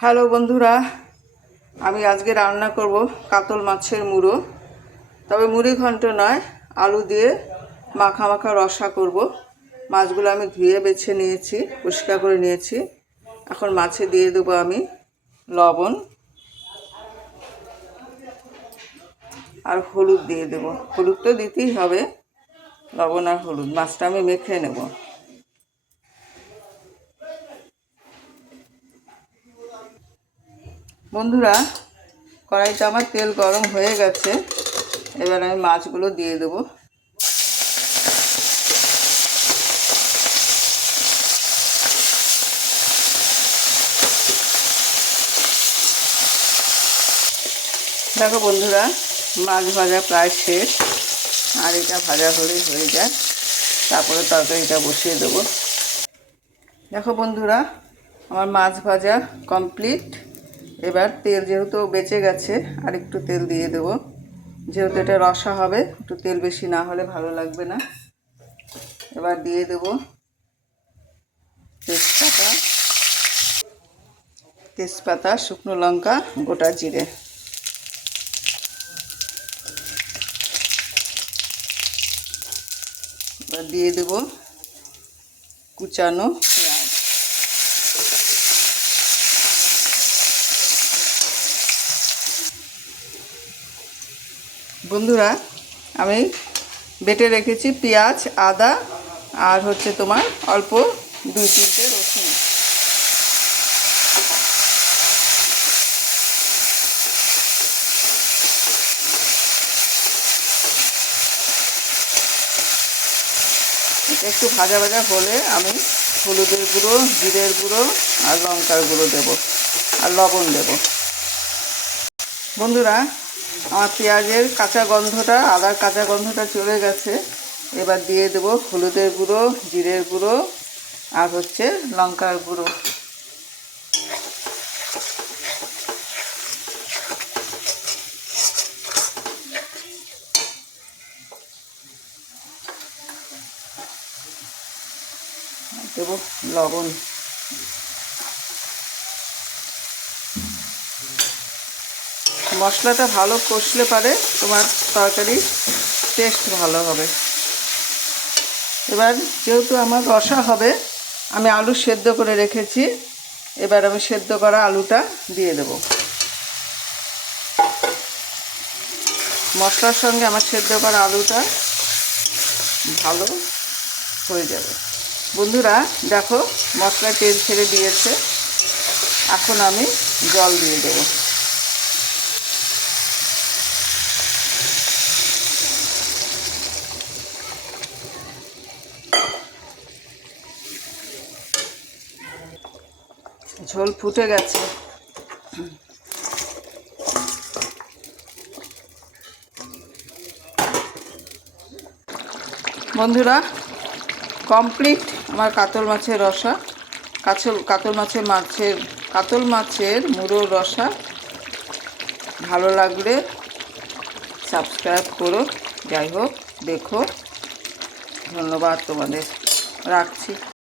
Hello বন্ধুরা, আমি আজকে রান্না করব কাতল মাছের মুড়ো। তবে মুড়ি ঘন্ট নয়, আলু দিয়ে মাখা মাখা রসা করব। মাছগুলো আমি ধুয়ে বেছে নিয়েছি, পরিষ্কার করে নিয়েছি। এখন মাছে দিয়ে দেবো আমি লবণ আর হলুদ দিয়ে দেবো। হলুদ তো দিতেই হবে, লবণ আর হলুদ। মাছটা আমি মেখে নেব। বন্ধুরা, কড়াইতে আমার তেল গরম হয়ে গেছে। এবার আমি মাছগুলো দিয়ে দেবো। দেখো বন্ধুরা, মাছ ভাজা প্রায় শেষ, আর এটা ভাজা হলেই হয়ে যায়। তারপরে তরকারিটা বসিয়ে দেবো। দেখো বন্ধুরা, আমার মাছ ভাজা কমপ্লিট। এবার তেল যেহেতু বেঁচে গেছে, আর একটু তেল দিয়ে দেবো। যেহেতু এটা রসা হবে, একটু তেল বেশি না হলে ভালো লাগবে না। এবার দিয়ে দেব তেজপাতা তেজপাতা, শুকনো লঙ্কা, গোটা জিরে। এবার দিয়ে দেব কুচানো পেঁয়াজ বন্ধুরা, আমি বেটে রেখেছি পেঁয়াজ, আদা আর হচ্ছে তোমার অল্প দুই তিনটে রসুন। একটু ভাজা ভাজা হলে আমি হলুদের গুঁড়ো, জিরের গুঁড়ো আর লঙ্কার গুঁড়ো দেব আর লবণ দেব। বন্ধুরা আমার পেঁয়াজের কাঁচা গন্ধটা, আদার কাঁচা গন্ধটা চলে গেছে। এবার দিয়ে দেব হলুদের গুঁড়ো, জিরের গুঁড়ো, আর হচ্ছে লঙ্কার গুঁড়ো। দেবো লবণ। মশলাটা ভালো কষলে পারে, তোমার তরকারি টেস্ট ভালো হবে। এবার যেহেতু আমার রসা হবে, আমি আলু সেদ্ধ করে রেখেছি। এবার আমি সেদ্ধ করা আলুটা দিয়ে দেব। মশলার সঙ্গে আমার সেদ্ধ করা আলুটা ভালো হয়ে যাবে। বন্ধুরা, দেখো মশলা তেল ছেড়ে দিয়েছে। এখন আমি জল দিয়ে দেবো। ঝোল ফুটে গেছে। বন্ধুরা কমপ্লিট আমার কাতল মাছের রসা। কাতল কাতল মাছের মাছের, কাতল মাছের মুড়োর রসা। ভালো লাগলে সাবস্ক্রাইব করো। যাই হোক, দেখো। ধন্যবাদ তোমাদের। রাখছি।